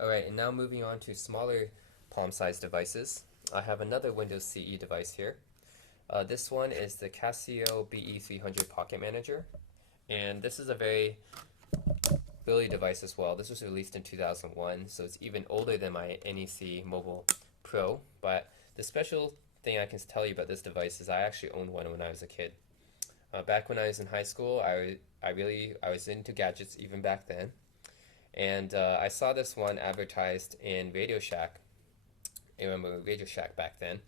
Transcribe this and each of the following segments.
Alright, and now moving on to smaller palm-sized devices. I have another Windows CE device here. This one is the Casio BE300 Pocket Manager, and this is a very early device as well. This was released in 2001, so it's even older than my NEC Mobile Pro, but the special thing I can tell you about this device is I actually owned one when I was a kid. Back when I was in high school, I was into gadgets even back then, and I saw this one advertised in Radio Shack. I remember Radio Shack back then,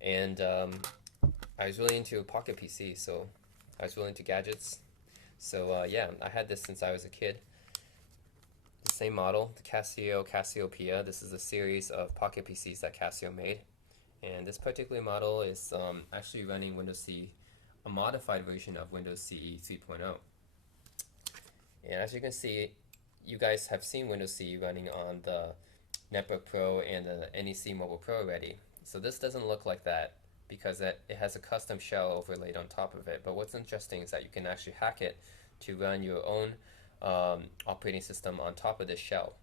and I was really into a Pocket PC, so I was really into gadgets. So yeah, I had this since I was a kid. The same model, the Cassiopeia. This is a series of Pocket PCs that Casio made, and this particular model is actually running Windows CE, a modified version of Windows CE 3.0. And as you can see, you guys have seen Windows CE running on the Netbook Pro and the NEC Mobile Pro already. So this doesn't look like that because it has a custom shell overlaid on top of it. But what's interesting is that you can actually hack it to run your own operating system on top of this shell,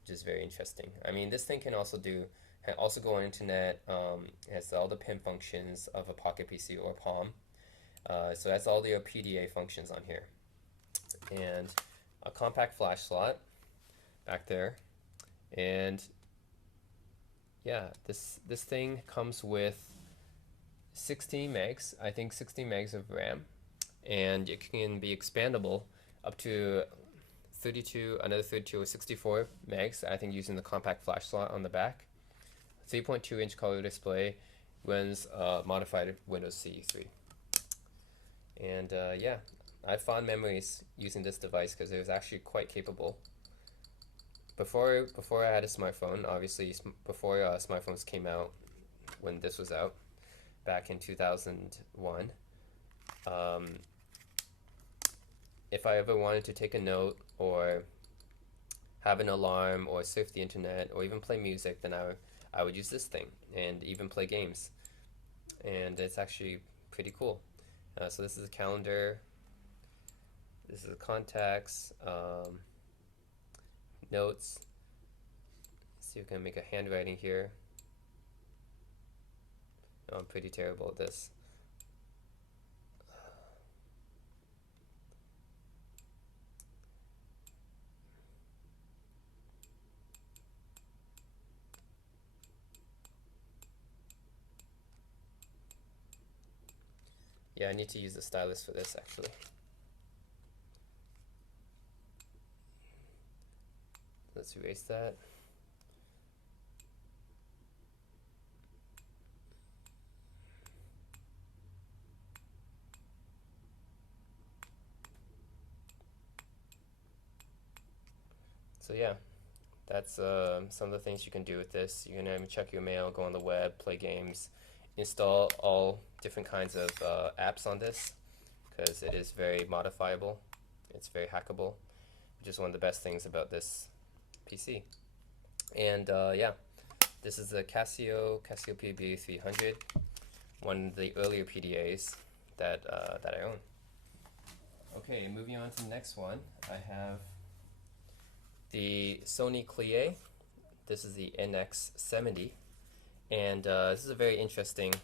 which is very interesting. I mean, this thing can also go on internet. It has all the pin functions of a Pocket PC or Palm. So that's all the PDA functions on here, and a compact flash slot back there. And yeah, this thing comes with 16 megs, I think 16 megs of RAM, and it can be expandable up to 32, another 32 or 64 megs, I think, using the compact flash slot on the back. 3.2-inch color display, runs modified Windows CE 3. And yeah, I have fond memories using this device because it was actually quite capable. Before I had a smartphone, obviously before smartphones came out, when this was out, back in 2001, if I ever wanted to take a note or have an alarm or surf the internet or even play music, then I would use this thing and even play games. And it's actually pretty cool. So this is a calendar, this is the contacts, notes. Let's see if we can make a handwriting here. Oh, I'm pretty terrible at this. Yeah, I need to use the stylus for this actually. Let's erase that. So yeah, that's some of the things you can do with this. You can even check your mail, go on the web, play games, install all different kinds of apps on this because it is very modifiable. It's very hackable, which is one of the best things about this PC. And yeah, this is the Cassiopeia BE300, one of the earlier PDAs that I own. Okay, moving on to the next one, I have the Sony CLIE. This is the NX70, and this is a very interesting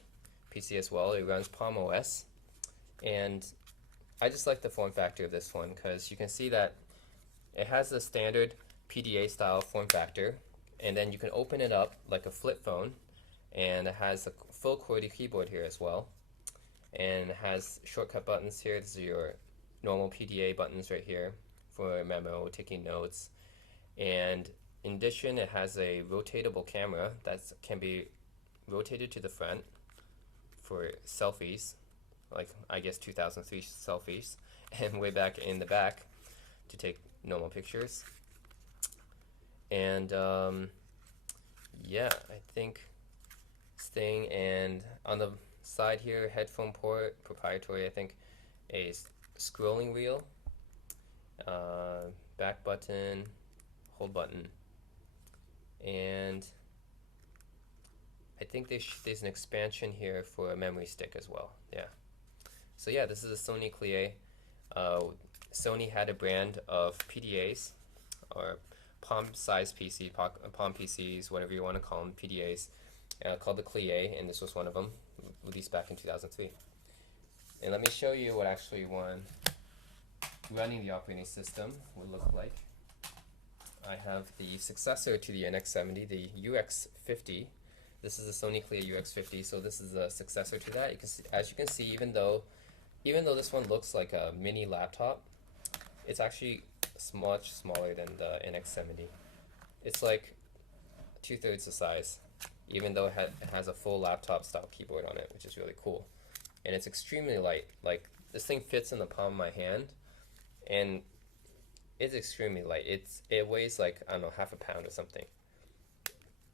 PC as well. It runs Palm OS, and I just like the form factor of this one because you can see that it has the standard PDA style form factor, and then you can open it up like a flip phone, and it has a full QWERTY keyboard here as well, and it has shortcut buttons here. These are your normal PDA buttons right here for memo, taking notes, and in addition it has a rotatable camera that can be rotated to the front for selfies, like I guess 2003 selfies, and way back in the back to take normal pictures. And yeah, I think staying, and on the side here, headphone port, proprietary, I think, a scrolling wheel, back button, hold button, and I think there's an expansion here for a memory stick as well. Yeah. So yeah, this is a Sony CLIE. Sony had a brand of PDAs, or palm-sized PC, palm PCs, whatever you want to call them, PDAs, called the CLIE, and this was one of them, released back in 2003. And let me show you what actually one running the operating system would look like. I have the successor to the NX70, the UX50. This is the Sony CLIE UX50, so this is the successor to that. You can see, as you can see, even though this one looks like a mini laptop, it's actually much smaller than the NX70. It's like 2/3 the size, even though it has a full laptop style keyboard on it, which is really cool. And it's extremely light. Like, this thing fits in the palm of my hand, and it's extremely light. It weighs like, I don't know, half a pound or something.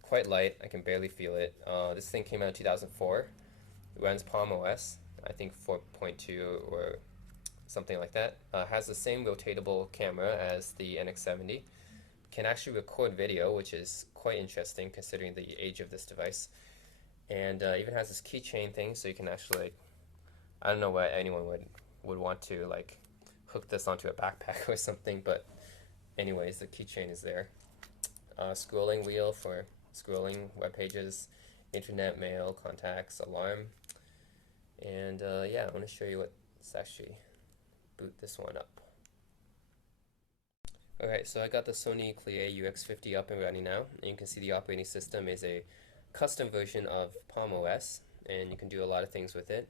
Quite light. I can barely feel it. This thing came out in 2004. It runs Palm OS, I think 4.2 or something like that. Has the same rotatable camera as the NX70. Can actually record video, which is quite interesting considering the age of this device. And even has this keychain thing, so you can actually, like, I don't know why anyone would want to like hook this onto a backpack or something, but anyways, the keychain is there. Scrolling wheel for scrolling web pages, internet, mail, contacts, alarm, and yeah, I want to show you what's actually boot this one up. Alright, so I got the Sony CLIE UX50 up and running now, and you can see the operating system is a custom version of Palm OS, and you can do a lot of things with it.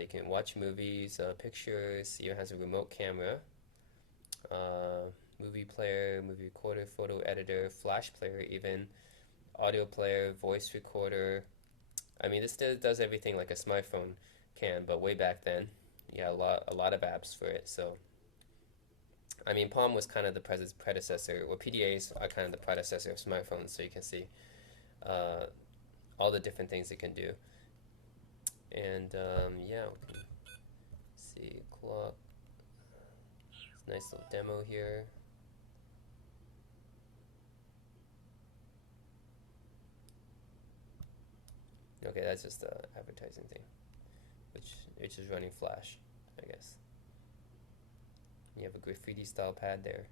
You can watch movies, pictures, even has a remote camera, movie player, movie recorder, photo editor, flash player even, audio player, voice recorder. I mean, this does everything like a smartphone can, but way back then, yeah, a lot of apps for it. So, I mean, Palm was kind of the predecessor, or PDAs are kind of the predecessor of smartphones, so you can see all the different things it can do. And yeah, we can see clock. Nice little demo here. Okay, that's just the advertising thing, which is running Flash, I guess. You have a graffiti style pad there.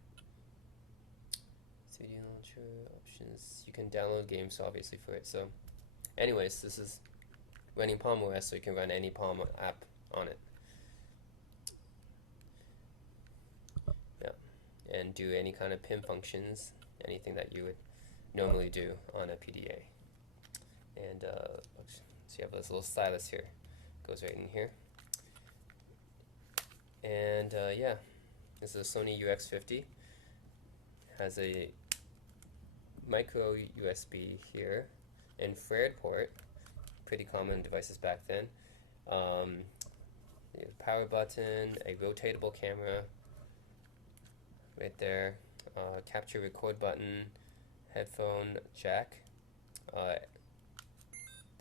3D launcher options. You can download games obviously for it. So, anyways, this is running Palm OS, so you can run any Palm app on it. Yeah, and do any kind of PIM functions, anything that you would normally do on a PDA. And so you have this little stylus here, goes right in here. And yeah, this is a Sony UX50. Has a micro USB here, infrared port, pretty common devices back then. Power button, a rotatable camera right there, capture record button, headphone jack.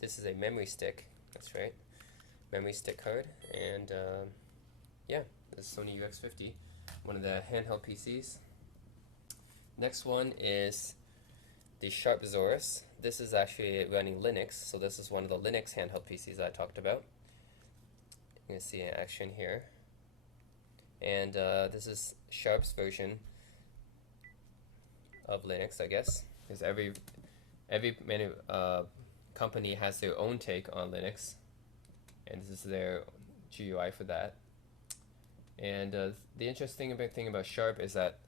This is a memory stick, that's right, memory stick card, and yeah, this is Sony UX50, one of the handheld PCs. Next one is the Sharp Zaurus. This is actually running Linux, so this is one of the Linux handheld PCs I talked about. You can see in action here. And this is Sharp's version of Linux, I guess, because every company has their own take on Linux, and this is their GUI for that. And the interesting thing about Sharp is that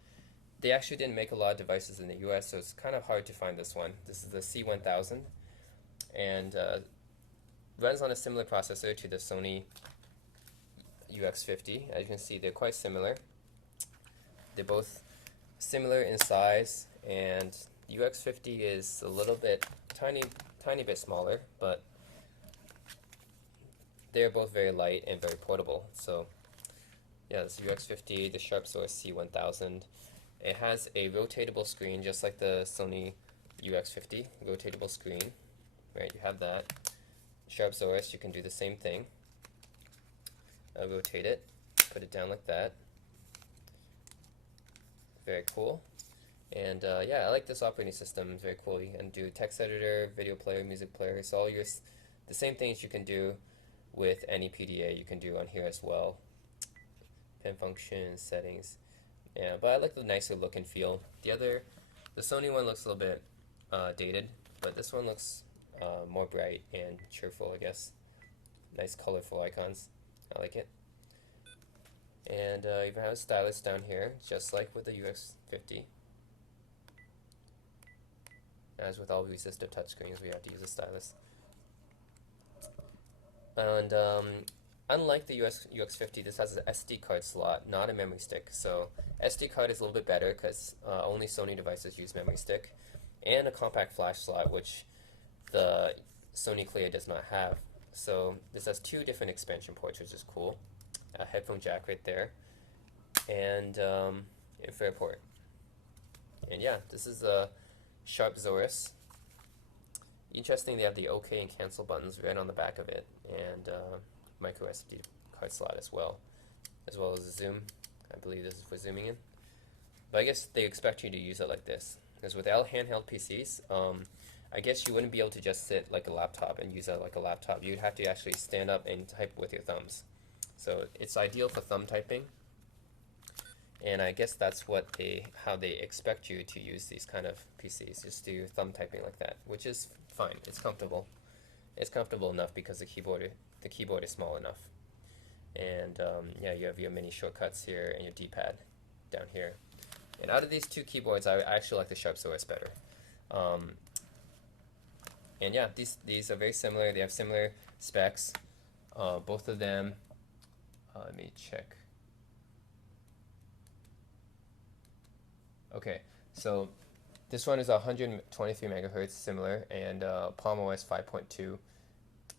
they actually didn't make a lot of devices in the US, so it's kind of hard to find this one. This is the C1000, and runs on a similar processor to the Sony UX50. As you can see, they're quite similar. They're both similar in size, and UX50 is a little bit tiny bit smaller, but they're both very light and very portable. So yeah, this UX50, the Sharp Zaurus C1000. It has a rotatable screen, just like the Sony UX50, rotatable screen, right? You have that. Sharp Zaurus, you can do the same thing. Rotate it, put it down like that. Very cool. And yeah, I like this operating system. It's very cool. You can do text editor, video player, music player. It's all the same things you can do with any PDA you can do on here as well. Pin functions, settings. Yeah, but I like the nicer look and feel. The other The Sony one looks a little bit dated, but this one looks more bright and cheerful, I guess. Nice colorful icons. I like it. And you even have a stylus down here, just like with the UX50. As with all resistive touchscreens, we have to use a stylus. And unlike the UX50, this has an SD card slot, not a memory stick. So SD card is a little bit better because only Sony devices use memory stick, and a compact flash slot, which the Sony CLIE does not have. So this has two different expansion ports, which is cool. A headphone jack right there, and infrared port. And yeah, this is a Sharp Zaurus. Interesting, they have the OK and cancel buttons right on the back of it, and micro SD card slot as well as a zoom. I believe this is for zooming in. But I guess they expect you to use it like this, because with handheld PCs, I guess you wouldn't be able to just sit like a laptop and use it like a laptop. You'd have to actually stand up and type with your thumbs. So it's ideal for thumb typing, and I guess that's how they expect you to use these kind of PCs. Just do thumb typing like that, which is fine. It's comfortable. It's comfortable enough because the keyboard is small enough. And yeah, you have your mini shortcuts here and your D-pad down here. And out of these two keyboards, I actually like the Sharp Zaurus better. And yeah, these are very similar. They have similar specs. Both of them. Let me check. Okay, so this one is 123 megahertz, similar, and Palm OS 5.2,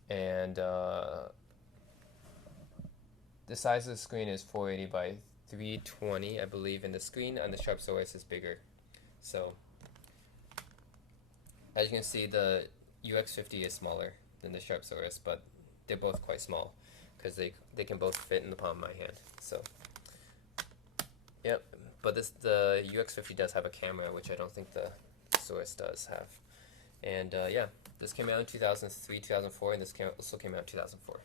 and the size of the screen is 480 by 320, I believe, and the screen on the Sharp Zaurus is bigger. So as you can see, the UX50 is smaller than the Sharp Zaurus, but they're both quite small because they can both fit in the palm of my hand. So yep, but the UX50 does have a camera, which I don't think the Zaurus does have. And yeah, this came out in 2003, 2004, and this also came out in 2004.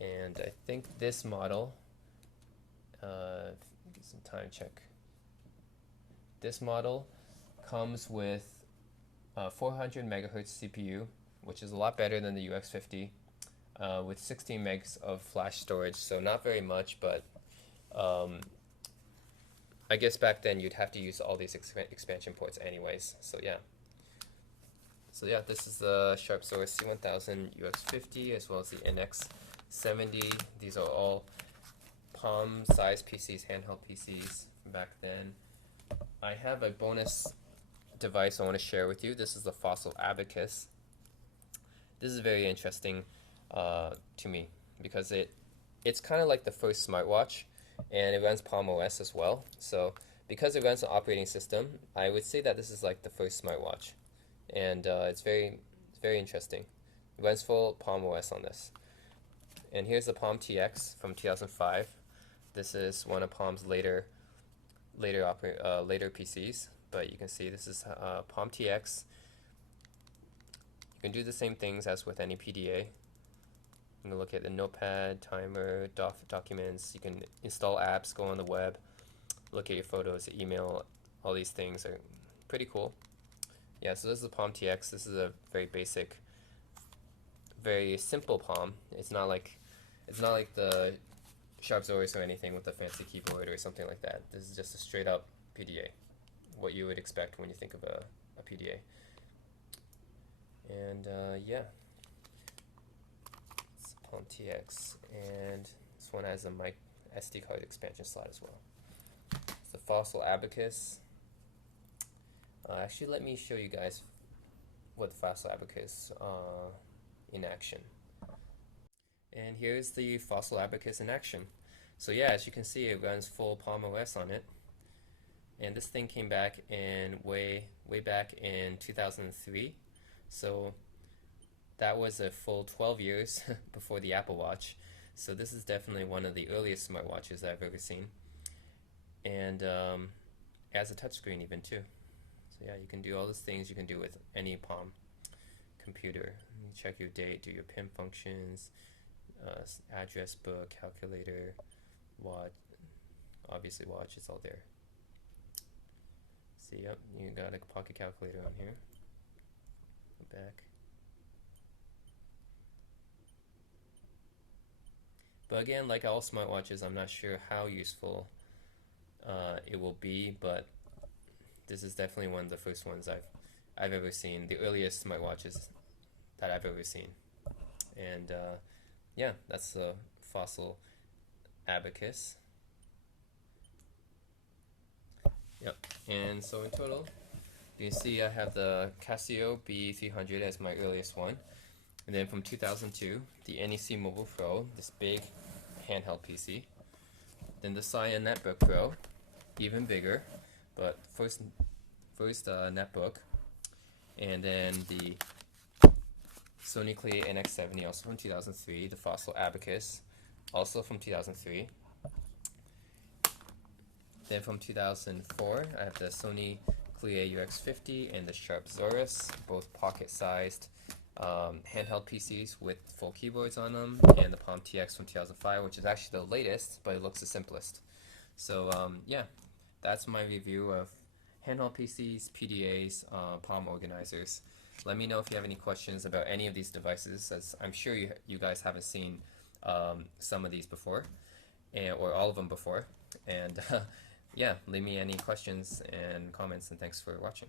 And I think this model, get some time check. This model comes with 400 megahertz CPU, which is a lot better than the UX50, with 16 megs of flash storage. So not very much, but I guess back then you'd have to use all these expansion ports anyways. So yeah. So yeah, this is the Sharp Zaurus C1000 UX50 as well as the NX70. These are all palm-sized PCs, handheld PCs from back then. I have a bonus device I want to share with you. This is the Fossil Abacus. This is very interesting to me because it's kind of like the first smartwatch, and it runs Palm OS as well. So because it runs an operating system, I would say that this is like the first smartwatch, and it's very interesting. It runs full Palm OS on this. And here's the Palm TX from 2005. This is one of Palm's later PCs, but you can see this is Palm TX. You can do the same things as with any PDA. You can look at the notepad, timer, documents. You can install apps, go on the web, look at your photos, email. All these things are pretty cool. Yeah, so this is the Palm TX. This is a very basic, very simple Palm. It's not like the Sharp Zaurus or anything with a fancy keyboard or something like that. This is just a straight up PDA, what you would expect when you think of a PDA. And yeah, it's Palm TX, and this one has a mic SD card expansion slot as well. It's the Fossil Abacus. Actually, let me show you guys what the Fossil Abacus in action. And here's the Fossil Abacus in action. So yeah, as you can see, it runs full Palm OS on it. And this thing came back in way back in 2003. So that was a full 12 years before the Apple Watch. So this is definitely one of the earliest smartwatches I've ever seen. And it has a touchscreen even too. So yeah, you can do all those things you can do with any Palm computer. You check your date, do your PIM functions, address book, calculator, watch, obviously watch, it's all there. See, yep, you got a pocket calculator on here. Go back. But again, like all smartwatches, I'm not sure how useful it will be, but this is definitely one of the first ones I've ever seen, the earliest smartwatches that I've ever seen. And yeah, that's the Fossil Abacus. Yep. And so in total, you can see I have the Casio BE300 as my earliest one. And then from 2002, the NEC Mobile Pro, this big handheld PC. Then the CLIE Netbook Pro, even bigger, but first netbook. And then the Sony CLIE NX70, also from 2003, the Fossil Abacus, also from 2003. Then from 2004, I have the Sony CLIE UX50 and the Sharp Zaurus, both pocket-sized handheld PCs with full keyboards on them, and the Palm TX from 2005, which is actually the latest, but it looks the simplest. So yeah, that's my review of handheld PCs, PDAs, Palm organizers. Let me know if you have any questions about any of these devices, as I'm sure you guys haven't seen some of these before, or all of them before. And yeah, leave me any questions and comments, and thanks for watching.